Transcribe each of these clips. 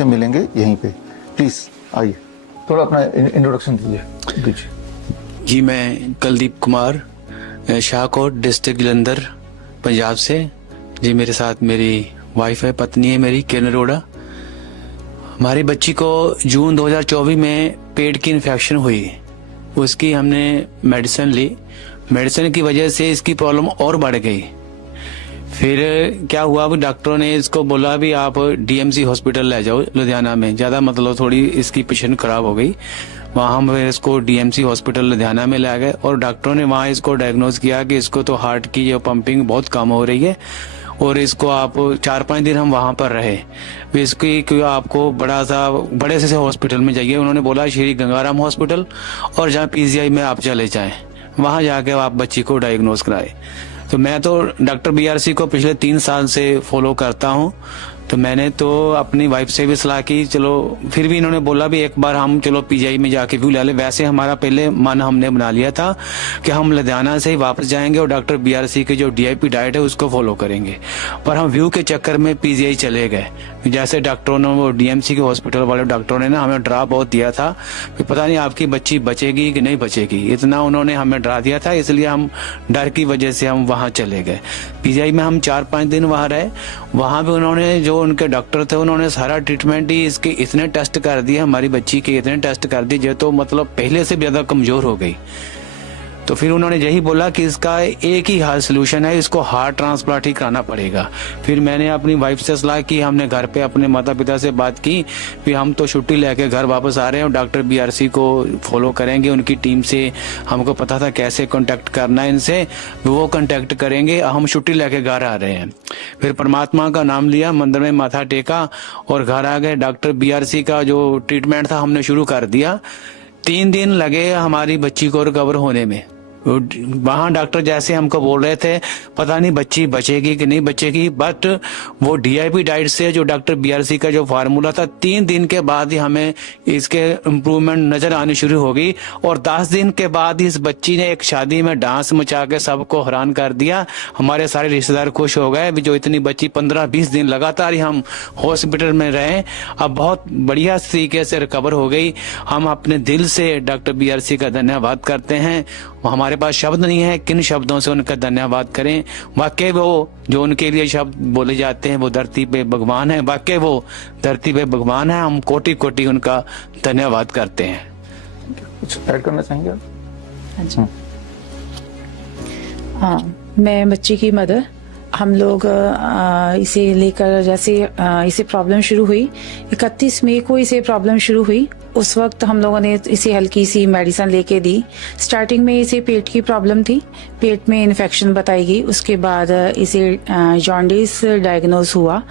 से मिलेंगे यहीं पे। प्लीज आइए, थोड़ा अपना इंट्रोडक्शन दीजिए। जी, मैं कुलदीप कुमार, शाहकोट डिस्ट्रिक्ट जलंधर, पंजाब से। जी, मेरे साथ मेरी वाइफ है, पत्नी है मेरी, किरण अरोड़ा। हमारी बच्ची को जून 2024 में पेट की इन्फेक्शन हुई। उसकी हमने मेडिसिन ली, मेडिसिन की वजह से इसकी प्रॉब्लम और बढ़ गई। फिर क्या हुआ, अब डॉक्टरों ने इसको बोला भी आप डीएमसी हॉस्पिटल ले जाओ लुधियाना में, ज्यादा मतलब थोड़ी इसकी पेशेंट खराब हो गई। वहां हम इसको डीएमसी हॉस्पिटल लुधियाना में ले गए और डॉक्टरों ने वहां इसको डायग्नोज किया कि इसको तो हार्ट की जो पंपिंग बहुत कम हो रही है और इसको आप 4-5 दिन हम वहां पर रहे। फिर इसकी आपको बड़े से हॉस्पिटल में जाइए। उन्होंने बोला श्री गंगाराम हॉस्पिटल, और जहाँ पीजीआई में आप चले जाएं, वहां जाके आप बच्ची को डायग्नोज कराए। तो मैं तो डॉक्टर बीआरसी को पिछले 3 साल से फॉलो करता हूं। तो मैंने तो अपनी वाइफ से भी सलाह की, चलो फिर भी इन्होंने बोला भी एक बार हम चलो पीजीआई में जाके व्यू ले ले। वैसे हमारा पहले मन हमने बना लिया था कि हम लुधियाना से ही वापस जाएंगे और डॉक्टर बीआरसी के जो डीआईपी डाइट है उसको फॉलो करेंगे, पर हम व्यू के चक्कर में पीजीआई चले गए। जैसे डॉक्टरों ने, वो डीएमसी के हॉस्पिटल वाले डॉक्टरों ने ना हमें डरा बहुत दिया था कि पता नहीं आपकी बच्ची बचेगी कि नहीं बचेगी, इतना उन्होंने हमें डरा दिया था। इसलिए हम डर की वजह से हम वहां चले गए। पीजीआई में हम 4-5 दिन वहां रहे। वहां भी उन्होंने, जो उनके डॉक्टर थे, उन्होंने सारा ट्रीटमेंट ही इसके इतने टेस्ट कर दिए, हमारी बच्ची के इतने टेस्ट कर दिए जो तो मतलब पहले से भी ज्यादा कमजोर हो गई। तो फिर उन्होंने यही बोला कि इसका एक ही हाल सोल्यूशन है, इसको हार्ट ट्रांसप्लांट ही कराना पड़ेगा। फिर मैंने अपनी वाइफ से सलाह की, हमने घर पे अपने माता पिता से बात की, फिर हम तो छुट्टी लेके घर वापस आ रहे हैं और डॉक्टर बीआरसी को फॉलो करेंगे। उनकी टीम से हमको पता था कैसे कांटेक्ट करना है इनसे, वो कांटेक्ट करेंगे। हम छुट्टी लेके घर आ रहे हैं। फिर परमात्मा का नाम लिया, मंदिर में माथा टेका और घर आ गए। डॉक्टर बीआरसी का जो ट्रीटमेंट था हमने शुरू कर दिया। 3 दिन लगे हमारी बच्ची को रिकवर होने में। वहां डॉक्टर जैसे हमको बोल रहे थे पता नहीं बच्ची बचेगी कि नहीं बचेगी, बट वो डीआईपी डाइट से जो डॉक्टर बीआरसी का जो फार्मूला था, 3 दिन के बाद ही हमें इसके इम्प्रूवमेंट नजर आनी शुरू हो गई। और 10 दिन के बाद इस बच्ची ने एक शादी में डांस मचा के सबको हैरान कर दिया। हमारे सारे रिश्तेदार खुश हो गए। जो इतनी बच्ची 15-20 दिन लगातार ही हम हॉस्पिटल में रहे, अब बहुत बढ़िया तरीके से रिकवर हो गई। हम अपने दिल से डॉक्टर बीआरसी का धन्यवाद करते हैं। हमारे पास शब्द नहीं है किन शब्दों से उनका धन्यवाद करें। वाकई वो जो उनके लिए शब्द बोले जाते हैं, वो धरती पे भगवान है। वाकई वो धरती पे भगवान है। हम कोटि कोटि उनका धन्यवाद करते हैं। कुछ ऐड करना चाहेंगे आप? अच्छा, हाँ, मैं बच्ची की मदर। हम लोग इसे लेकर, जैसे इसे प्रॉब्लम शुरू हुई 31 मई को इसे प्रॉब्लम शुरू हुई, उस वक्त हम लोगों ने इसे हल्की सी मेडिसिन लेके दी। स्टार्टिंग में इसे पेट की प्रॉब्लम थी, पेट में इन्फेक्शन बताई गई। उसके बाद इसे जॉन्डिस डायग्नोज हुआ,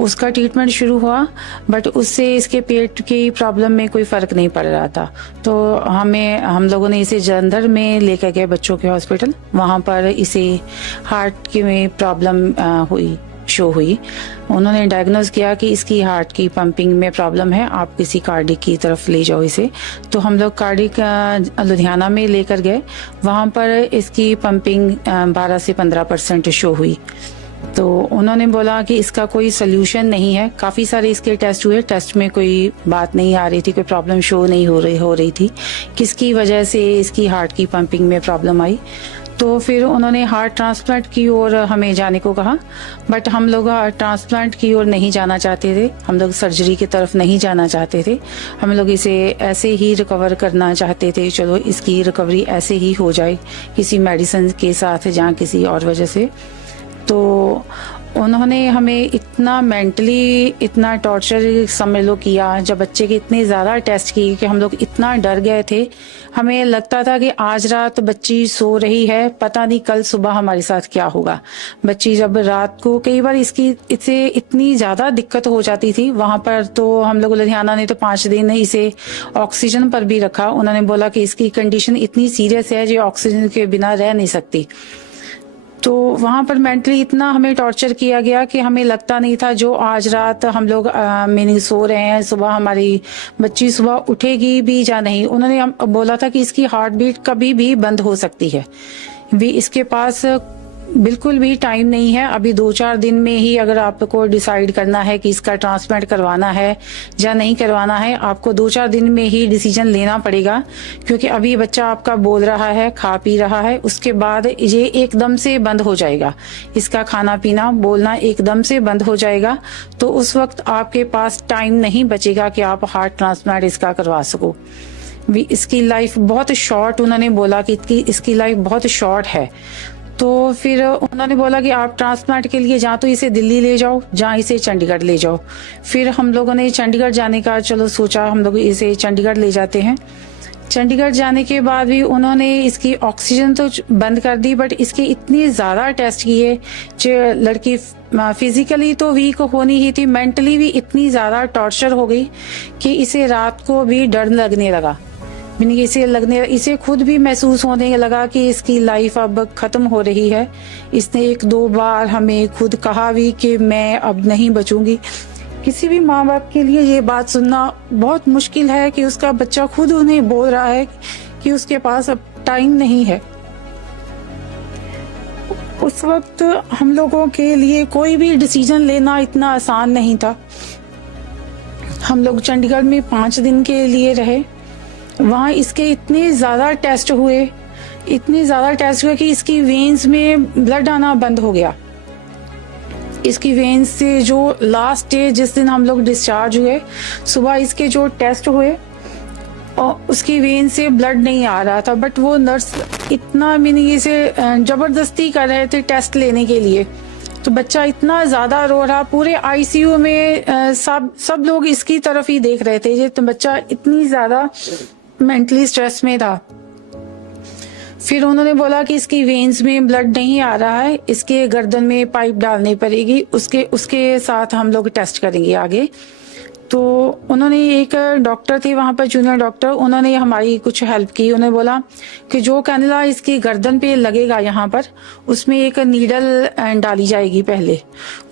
उसका ट्रीटमेंट शुरू हुआ, बट उससे इसके पेट की प्रॉब्लम में कोई फर्क नहीं पड़ रहा था। तो हम लोगों ने इसे जलंधर में लेकर गए बच्चों के हॉस्पिटल। वहां पर इसे हार्ट की में प्रॉब्लम शो हुई। उन्होंने डायग्नोज किया कि इसकी हार्ट की पंपिंग में प्रॉब्लम है, आप किसी कार्डिक की तरफ ले जाओ इसे। तो हम लोग कार्डिक लुधियाना में लेकर गए। वहां पर इसकी पंपिंग 12 से 15% शो हुई। तो उन्होंने बोला कि इसका कोई सोल्यूशन नहीं है। काफी सारे इसके टेस्ट हुए, टेस्ट में कोई बात नहीं आ रही थी, कोई प्रॉब्लम शो नहीं हो रही थी, किसकी वजह से इसकी हार्ट की पंपिंग में प्रॉब्लम आई। तो फिर उन्होंने हार्ट ट्रांसप्लांट की ओर हमें जाने को कहा, बट हम लोग हार्ट ट्रांसप्लांट की ओर नहीं जाना चाहते थे। हम लोग सर्जरी की तरफ नहीं जाना चाहते थे। हम लोग इसे ऐसे ही रिकवर करना चाहते थे, चलो इसकी रिकवरी ऐसे ही हो जाए किसी मेडिसिन के साथ या किसी और वजह से। तो उन्होंने हमें इतना मेंटली इतना टॉर्चर समझ लो किया, जब बच्चे के इतने ज्यादा टेस्ट किए कि हम लोग इतना डर गए थे। हमें लगता था कि आज रात बच्ची सो रही है, पता नहीं कल सुबह हमारे साथ क्या होगा। बच्ची जब रात को, कई बार इससे इतनी ज्यादा दिक्कत हो जाती थी वहां पर। तो हम लोग लुधियाना ने तो 5 दिन इसे ऑक्सीजन पर भी रखा। उन्होंने बोला कि इसकी कंडीशन इतनी सीरियस है जो ऑक्सीजन के बिना रह नहीं सकती। तो वहां पर मेंटली इतना हमें टॉर्चर किया गया कि हमें लगता नहीं था जो आज रात हम लोग मीनिंग सो रहे हैं, सुबह हमारी बच्ची सुबह उठेगी भी या नहीं। उन्होंने बोला था कि इसकी हार्ट बीट कभी भी बंद हो सकती है। भी इसके पास बिल्कुल भी टाइम नहीं है। अभी 2-4 दिन में ही अगर आपको डिसाइड करना है कि इसका ट्रांसप्लांट करवाना है या नहीं करवाना है, आपको 2-4 दिन में ही डिसीजन लेना पड़ेगा, क्योंकि अभी बच्चा आपका बोल रहा है, खा पी रहा है, उसके बाद ये एकदम से बंद हो जाएगा। इसका खाना पीना बोलना एकदम से बंद हो जाएगा। तो उस वक्त आपके पास टाइम नहीं बचेगा कि आप हार्ट ट्रांसप्लांट इसका करवा सको। इसकी लाइफ बहुत शॉर्ट, उन्होंने बोला कि इसकी लाइफ बहुत शॉर्ट है। तो फिर उन्होंने बोला कि आप ट्रांसप्लांट के लिए जहाँ तो इसे दिल्ली ले जाओ, जहाँ इसे चंडीगढ़ ले जाओ। फिर हम लोगों ने चंडीगढ़ जाने का चलो सोचा, हम लोग इसे चंडीगढ़ ले जाते हैं। चंडीगढ़ जाने के बाद भी उन्होंने इसकी ऑक्सीजन तो बंद कर दी, बट इसके इतने ज्यादा टेस्ट किए जो लड़की फिजिकली तो वीक होनी ही थी, मेंटली भी इतनी ज्यादा टॉर्चर हो गई कि इसे रात को भी डर लगने लगा। इसे खुद भी महसूस होने लगा कि इसकी लाइफ अब खत्म हो रही है। इसने 1-2 बार हमें खुद कहा भी कि मैं अब नहीं बचूंगी। किसी भी माँ बाप के लिए ये बात सुनना बहुत मुश्किल है कि उसका बच्चा खुद उन्हें बोल रहा है कि उसके पास अब टाइम नहीं है। उस वक्त हम लोगों के लिए कोई भी डिसीजन लेना इतना आसान नहीं था। हम लोग चंडीगढ़ में 5 दिन के लिए रहे। वहाँ इसके इतने ज्यादा टेस्ट हुए कि इसकी वेन्स में ब्लड आना बंद हो गया। इसकी वेन्स से जो लास्ट डे जिस दिन हम लोग डिस्चार्ज हुए, सुबह इसके जो टेस्ट हुए और उसकी वेन से ब्लड नहीं आ रहा था, बट वो नर्स इतना इसे जबरदस्ती कर रहे थे टेस्ट लेने के लिए। तो बच्चा इतना ज्यादा रो रहा, पूरे आईसीयू में सब लोग इसकी तरफ ही देख रहे थे। तो बच्चा इतनी ज्यादा मेंटली स्ट्रेस में था। फिर उन्होंने बोला कि इसकी वेन्स में ब्लड नहीं आ रहा है, इसके गर्दन में पाइप डालनी पड़ेगी, उसके साथ हम लोग टेस्ट करेंगे आगे। तो उन्होंने एक डॉक्टर थे वहां पर, जूनियर डॉक्टर, उन्होंने हमारी कुछ हेल्प की। उन्होंने बोला कि जो कैनुला इसकी गर्दन पे लगेगा यहाँ पर, उसमें एक नीडल डाली जाएगी पहले।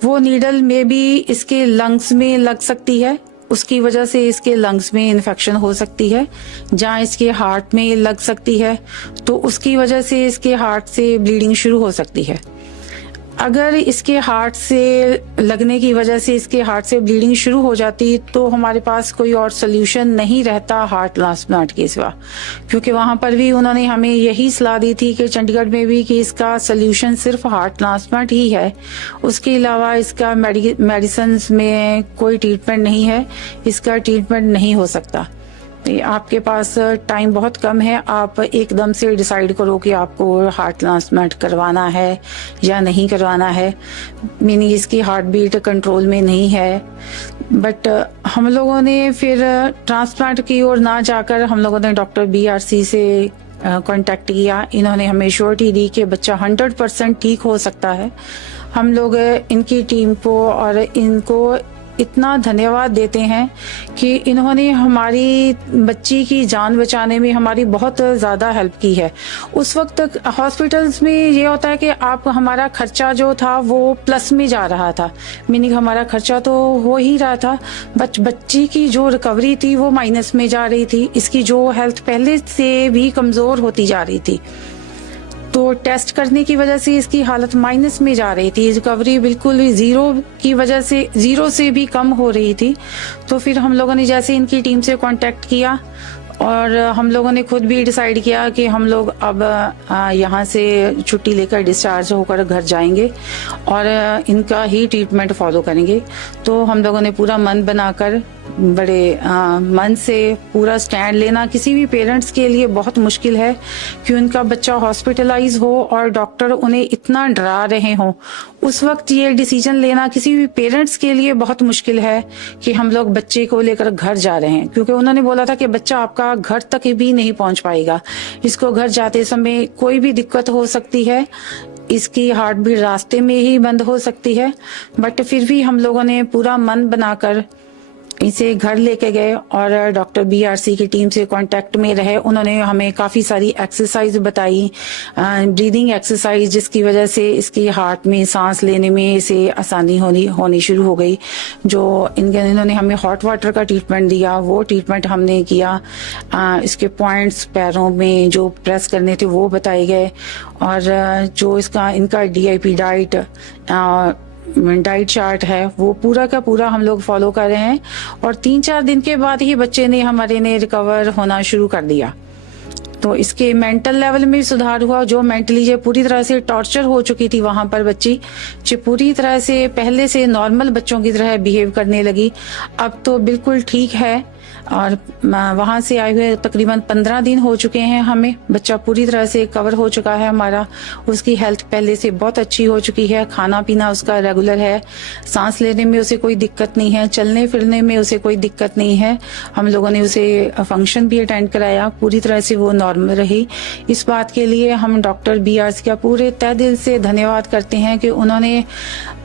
वो नीडल में भी इसके लंग्स में लग सकती है, उसकी वजह से इसके लंग्स में इन्फेक्शन हो सकती है। जहाँ इसके हार्ट में लग सकती है तो उसकी वजह से इसके हार्ट से ब्लीडिंग शुरू हो सकती है। अगर इसके हार्ट से लगने की वजह से इसके हार्ट से ब्लीडिंग शुरू हो जाती तो हमारे पास कोई और सोल्यूशन नहीं रहता हार्ट ट्रांसप्लांट के सिवा, क्योंकि वहां पर भी उन्होंने हमें यही सलाह दी थी कि चंडीगढ़ में भी कि इसका सोल्यूशन सिर्फ हार्ट ट्रांसप्लांट ही है, उसके अलावा इसका मेडिसिन में कोई ट्रीटमेंट नहीं है, इसका ट्रीटमेंट नहीं हो सकता। आपके पास टाइम बहुत कम है, आप एकदम से डिसाइड करो कि आपको हार्ट ट्रांसप्लांट करवाना है या नहीं करवाना है। मीनिंग इसकी हार्ट बीट कंट्रोल में नहीं है। बट हम लोगों ने फिर ट्रांसप्लांट की ओर ना जाकर हम लोगों ने डॉक्टर BRC से कांटेक्ट किया। इन्होंने हमें श्योरिटी दी कि बच्चा 100% ठीक हो सकता है। हम लोग इनकी टीम को और इनको इतना धन्यवाद देते हैं कि इन्होंने हमारी बच्ची की जान बचाने में हमारी बहुत ज़्यादा हेल्प की है। उस वक्त तक हॉस्पिटल्स में ये होता है कि आप हमारा खर्चा जो था वो प्लस में जा रहा था, मीनिंग हमारा खर्चा तो हो ही रहा था, बच्ची की जो रिकवरी थी वो माइनस में जा रही थी। इसकी जो हेल्थ पहले से भी कमज़ोर होती जा रही थी, तो टेस्ट करने की वजह से इसकी हालत माइनस में जा रही थी। रिकवरी बिल्कुल ज़ीरो की वजह से, ज़ीरो से भी कम हो रही थी। तो फिर हम लोगों ने जैसे इनकी टीम से कांटेक्ट किया और हम लोगों ने खुद भी डिसाइड किया कि हम लोग अब यहाँ से छुट्टी लेकर डिस्चार्ज होकर घर जाएंगे और इनका ही ट्रीटमेंट फॉलो करेंगे। तो हम लोगों ने पूरा मन बनाकर बड़े मन से पूरा स्टैंड लेना किसी भी पेरेंट्स के लिए बहुत मुश्किल है कि उनका बच्चा हॉस्पिटलाइज हो और डॉक्टर उन्हें इतना डरा रहे हों। उस वक्त ये डिसीजन लेना किसी भी पेरेंट्स के लिए बहुत मुश्किल है कि हम लोग बच्चे को लेकर घर जा रहे हैं, क्योंकि उन्होंने बोला था कि बच्चा आपका घर तक भी नहीं पहुंच पाएगा, इसको घर जाते समय कोई भी दिक्कत हो सकती है, इसकी हार्ट बीट रास्ते में ही बंद हो सकती है। बट फिर भी हम लोगों ने पूरा मन बनाकर इसे घर लेके गए और डॉक्टर BRC की टीम से कांटेक्ट में रहे। उन्होंने हमें काफी सारी एक्सरसाइज बताई, ब्रीदिंग एक्सरसाइज, जिसकी वजह से इसकी हार्ट में सांस लेने में इसे आसानी होनी शुरू हो गई। जो इन्होंने हमें हॉट वाटर का ट्रीटमेंट दिया, वो ट्रीटमेंट हमने किया। इसके पॉइंट्स पैरों में जो प्रेस करने थे वो बताए गए, और जो इनका DIP डाइट चार्ट है वो पूरा का पूरा हम लोग फॉलो कर रहे हैं। और 3-4 दिन के बाद ही बच्चे ने हमारे ने रिकवर होना शुरू कर दिया। तो इसके मेंटल लेवल में भी सुधार हुआ। जो मेंटली जो पूरी तरह से टॉर्चर हो चुकी थी वहां पर बच्ची, जो पूरी तरह से पहले से नॉर्मल बच्चों की तरह बिहेव करने लगी, अब तो बिल्कुल ठीक है। और वहां से आए हुए तकरीबन 15 दिन हो चुके हैं हमें। बच्चा पूरी तरह से कवर हो चुका है हमारा। उसकी हेल्थ पहले से बहुत अच्छी हो चुकी है। खाना पीना उसका रेगुलर है। सांस लेने में उसे कोई दिक्कत नहीं है। चलने फिरने में उसे कोई दिक्कत नहीं है। हम लोगों ने उसे फंक्शन भी अटेंड कराया, पूरी तरह से वो नॉर्मल रही। इस बात के लिए हम डॉक्टर BRC का पूरे तहे दिल से धन्यवाद करते हैं कि उन्होंने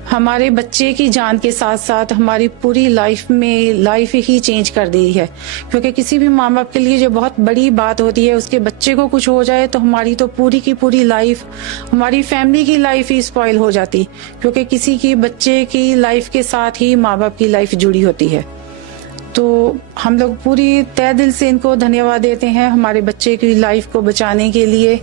हमारे बच्चे की जान के साथ साथ हमारी पूरी लाइफ ही चेंज कर दी है। क्योंकि किसी भी माँ बाप के लिए जो बहुत बड़ी बात होती है, उसके बच्चे को कुछ हो जाए तो हमारी तो पूरी की पूरी लाइफ, हमारी फैमिली की लाइफ ही स्पॉइल हो जाती। क्योंकि किसी की बच्चे की लाइफ के साथ ही माँ बाप की लाइफ जुड़ी होती है। तो हम लोग पूरी तहे दिल से इनको धन्यवाद देते हैं हमारे बच्चे की लाइफ को बचाने के लिए,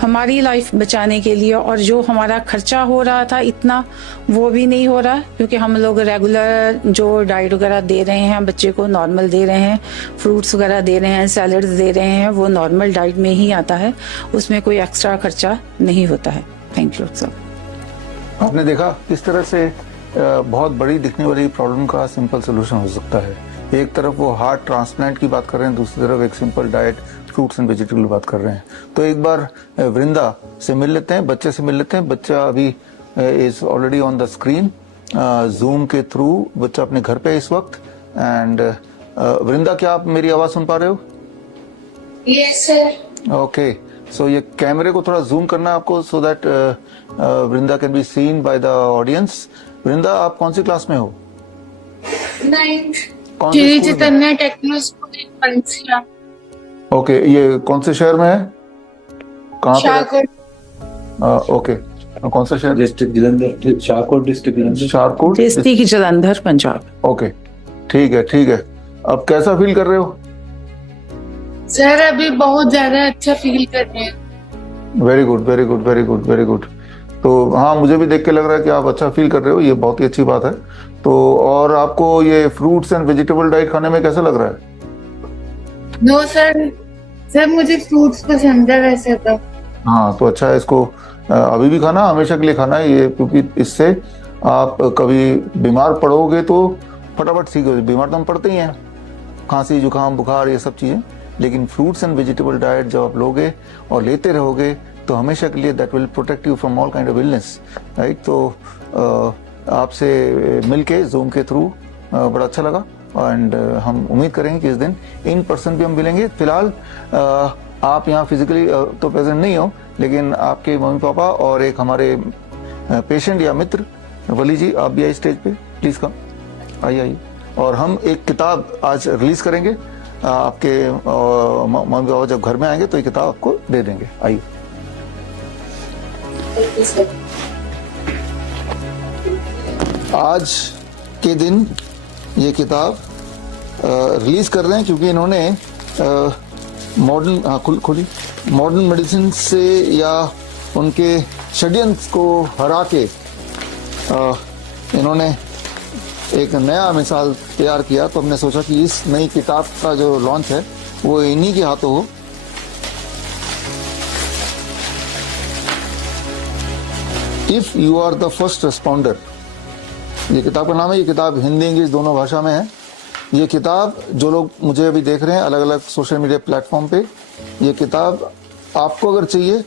हमारी लाइफ बचाने के लिए। और जो हमारा खर्चा हो रहा था इतना, वो भी नहीं हो रहा, क्योंकि हम लोग रेगुलर जो डाइट वगैरह दे रहे हैं बच्चे को, नॉर्मल दे रहे हैं, फ्रूट्स वगैरह दे रहे हैं, सैलड्स दे रहे हैं, वो नॉर्मल डाइट में ही आता है। उसमें कोई एक्स्ट्रा खर्चा नहीं होता है। Thank you sir. आपने देखा किस तरह से बहुत बड़ी दिखने वाली प्रॉब्लम का सिंपल सोल्यूशन हो सकता है। एक तरफ वो हार्ट ट्रांसप्लांट की बात कर रहे हैं, दूसरी तरफ एक simple diet, fruits and vegetable की बात कर रहे हैं। तो एक बार वृंदा से मिल लेते हैं, बच्चे से मिल लेते हैं। बच्चा अभी is already on the screen, zoom के थ्रू बच्चा अपने घर पे है इस वक्त। एंड वृंदा, क्या आप मेरी आवाज सुन पा रहे हो? Yes sir. ओके, सो ये कैमरे को थोड़ा जूम करना है आपको, so that Vrinda can be seen by the audience. Vrinda, आप कौन सी क्लास में हो? 9th कौन से श्री स्कूल में? चैतन्य टेक्नो स्कूल पंसिया, ओके, ये कौन से शहर में है? कहाँ पे? शाहकोट। ओके, कौन सा शहर? District Jalandhar, Shahkot district Jalandhar. Shahkot district Jalandhar, Punjab. Okay, ठीक है ठीक है। अब कैसा फील कर रहे हो? सर अभी बहुत ज्यादा अच्छा फील कर रहे हैं। Very good very good very good very good. तो हाँ, मुझे भी देख के लग रहा है कि आप अच्छा फील कर रहे हो, ये बहुत ही अच्छी बात है। तो और आपको ये फ्रूट्स एंड वेजिटेबल डाइट खाने में कैसा लग रहा है? नो सर, सर मुझे फ्रूट्स पसंद है वैसे तो। हाँ, तो अच्छा है, इसको अभी भी खाना, हमेशा के लिए खाना है ये, क्योंकि इससे आप कभी बीमार पड़ोगे तो फटाफट ठीक हो। बीमार तो हम पड़ते ही हैं, खांसी जुकाम बुखार ये सब चीजें, लेकिन फ्रूट्स एंड वेजिटेबल डाइट जब आप लोगे और लेते रहोगे तो हमेशा के लिए that will protect you from all kind of illness, right. तो आपसे मिलके जूम के थ्रू बड़ा अच्छा लगा, एंड हम उम्मीद करेंगे कि इस दिन इन पर्सन भी हम मिलेंगे। फिलहाल आप यहाँ फिजिकली तो प्रेजेंट नहीं हो, लेकिन आपके मम्मी पापा और एक हमारे पेशेंट या मित्र वली जी, आप भी आइए स्टेज पे, प्लीज कम, आइए आइए। और हम एक किताब आज रिलीज करेंगे, आपके मम्मी पापा जब घर में आएंगे तो ये किताब आपको दे देंगे। आइए। आज के दिन ये किताब रिलीज कर रहे हैं क्योंकि इन्होंने मॉडर्न मेडिसिन से या उनके षड्यंत्र को हरा के इन्होंने एक नया मिसाल तैयार किया। तो हमने सोचा कि इस नई किताब का जो लॉन्च है वो इन्हीं के हाथों हो। If you are the first responder, ये किताब का नाम है। ये किताब हिंदी इंग्लिश दोनों भाषा में है। ये किताब जो लोग मुझे अभी देख रहे हैं अलग अलग सोशल मीडिया प्लेटफॉर्म पे, ये किताब आपको अगर चाहिए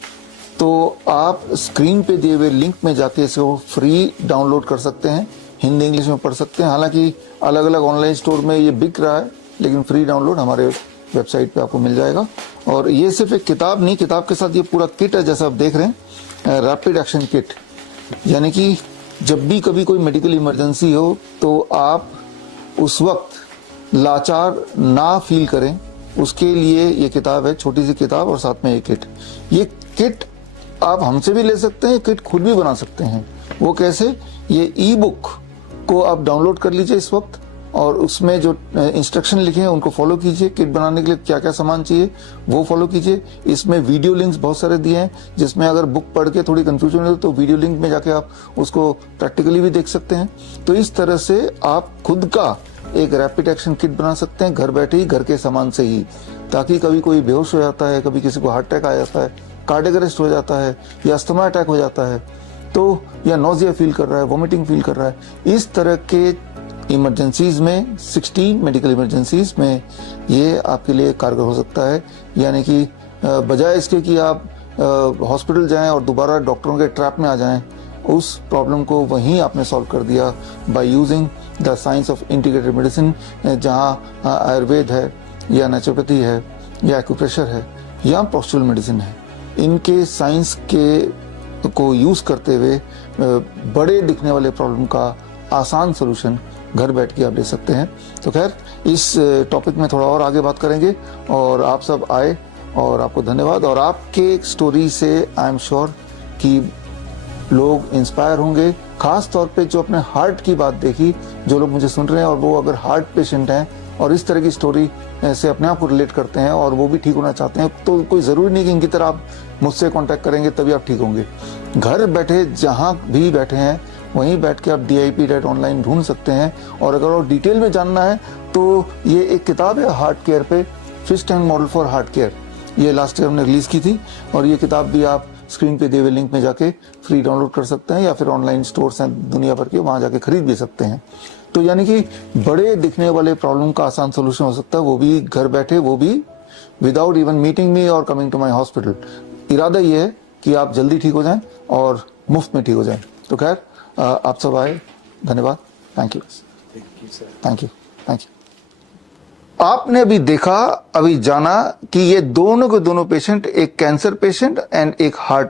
तो आप स्क्रीन पे दिए हुए लिंक में जाके इसको फ्री डाउनलोड कर सकते हैं, हिंदी इंग्लिश में पढ़ सकते हैं। हालांकि अलग अलग ऑनलाइन स्टोर में ये बिक रहा है, लेकिन फ्री डाउनलोड हमारे वेबसाइट पे आपको मिल जाएगा। और ये सिर्फ एक किताब नहीं, किताब के साथ ये पूरा किट है, जैसा आप देख रहे हैं, रैपिड एक्शन किट। यानी कि जब भी कभी कोई मेडिकल इमरजेंसी हो तो आप उस वक्त लाचार ना फील करें उसके लिए ये किताब है, छोटी सी किताब और साथ में एक किट। ये किट आप हमसे भी ले सकते हैं, किट खुद भी बना सकते हैं। वो कैसे? ये ई बुक को आप डाउनलोड कर लीजिए इस वक्त और उसमें जो इंस्ट्रक्शन लिखे हैं उनको फॉलो कीजिए। किट बनाने के लिए क्या क्या सामान चाहिए वो फॉलो कीजिए। इसमें वीडियो लिंक्स बहुत सारे दिए हैं जिसमें अगर बुक पढ़ के थोड़ी कंफ्यूजन हो तो वीडियो लिंक में जाके आप उसको प्रैक्टिकली भी देख सकते हैं। तो इस तरह से आप खुद का एक रैपिड एक्शन किट बना सकते हैं घर बैठे ही, घर के सामान से ही, ताकि कभी कोई बेहोश हो जाता है, कभी किसी को हार्ट अटैक आ जाता है, कार्डियक अरेस्ट हो जाता है या अस्थमा अटैक हो जाता है, तो या नोजिया फील कर रहा है, वोमिटिंग फील कर रहा है, इस तरह के इमरजेंसीज में 16 मेडिकल इमरजेंसीज में ये आपके लिए कारगर हो सकता है। यानी कि बजाय इसके कि आप हॉस्पिटल जाएं और दोबारा डॉक्टरों के ट्रैप में आ जाएं, उस प्रॉब्लम को वहीं आपने सॉल्व कर दिया by using the science of integrated medicine, जहाँ आयुर्वेद है या नेचुरोपैथी है या एक्यूप्रेशर है या पोस्चरल मेडिसिन है। इनके साइंस के को यूज करते हुए बड़े दिखने वाले प्रॉब्लम का आसान सोल्यूशन घर बैठ के आप ले सकते हैं। तो खैर, इस टॉपिक में थोड़ा और आगे बात करेंगे और आप सब आए और आपको धन्यवाद। और आपके स्टोरी से आई एम श्योर कि लोग इंस्पायर होंगे, खास तौर पे जो अपने हार्ट की बात देखी, जो लोग मुझे सुन रहे हैं और वो अगर हार्ट पेशेंट हैं और इस तरह की स्टोरी से अपने आप को रिलेट करते हैं और वो भी ठीक होना चाहते हैं, तो कोई ज़रूरी नहीं कि इनकी तरह आप मुझसे कांटेक्ट करेंगे तभी आप ठीक होंगे। घर बैठे जहाँ भी बैठे हैं वहीं बैठ के आप DIP ऑनलाइन ढूंढ सकते हैं। और अगर और डिटेल में जानना है तो ये एक किताब है हार्ट केयर पे, fist and model for heart care, ये लास्ट ईयर हमने रिलीज की थी और ये किताब भी आप स्क्रीन पे दिए हुए लिंक में जाके फ्री डाउनलोड कर सकते हैं या फिर ऑनलाइन स्टोर्स हैं दुनिया भर के, वहां जाके खरीद भी सकते हैं। तो यानी कि बड़े दिखने वाले प्रॉब्लम का आसान सोल्यूशन हो सकता है, वो भी घर बैठे, वो भी विदाउट इवन मीटिंग मी और कमिंग टू माई हॉस्पिटल। इरादा ये है कि आप जल्दी ठीक हो जाएं और मुफ्त में ठीक हो जाएं। तो खैर, आप सब आए, धन्यवाद, thank you, thank you, thank you. आपने अभी देखा, अभी जाना कि ये दोनों के दोनों पेशेंट, एक कैंसर पेशेंट एंड एक हार्ट